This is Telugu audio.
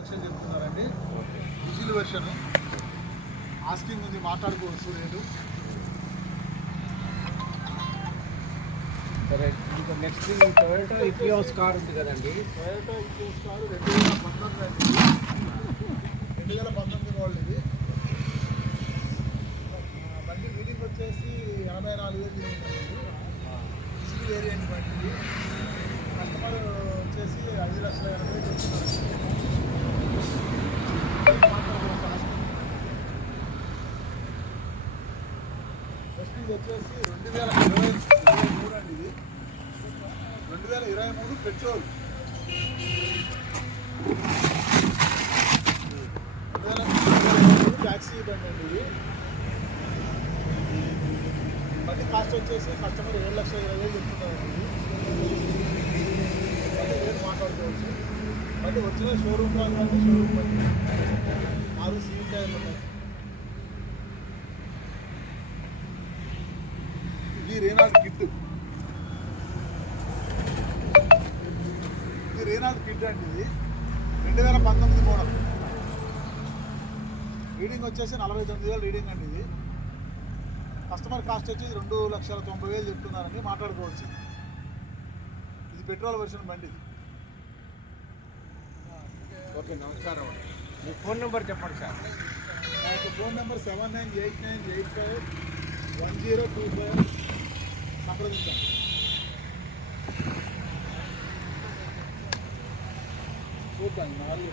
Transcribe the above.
చెప్తున్నారండి. డీజిల్ వెర్షన్ ఆస్కింగ్ ఉంది, మాట్లాడుకోవచ్చు రేటు. ఇంకా నెక్స్ట్ టొయోటా ఇటియోస్ కార్ ఉంది కదండి. టొయోటా ఇటియోస్ కారు 2019 అండి. 2019 మోడల్ ఇది. బండి రీడింగ్ వచ్చేసి 84,000 తిరిగిందండి. డీజిల్ వేరియంట్ బండి. కస్టమర్ వచ్చేసి 5,80,000 చెప్తున్నారు. ఫస్ట్ ఇది వచ్చేసి 2023 అండి. ఇది 2023 పెట్రోల్. 2023 ట్యాక్సీ బండి అండి. ఇది బండి కాస్ట్ వచ్చేసి కస్టమర్ 7,20,000 చెప్తున్నారండి. బండి రేట్ మాట్లాడుకోవచ్చు. బండి వచ్చిన షోరూమ్ కాదు కానీ షోరూమ్ బండి 4 సీట్ టైర్లు ఉన్నాయి. ఇది రేనాల్డ్ కిట్. ఇది రేనాల్డ్ కిట్ అండి. ఇది 2019 మోడల్. రీడింగ్ వచ్చేసి 49,000 రీడింగ్ అండి. ఇది కస్టమర్ కాస్ట్ వచ్చేసి 2,90,000 చెప్తున్నారండి. మాట్లాడుకోవచ్చు. ఇది పెట్రోల్ వెర్షన్ బండి. ఓకే, నమస్కారం. మీ ఫోన్ నెంబర్ చెప్పండి సార్. నాకు ఫోన్ నెంబర్ 7989851025 సంప్రదించండి. చూద్దాం 4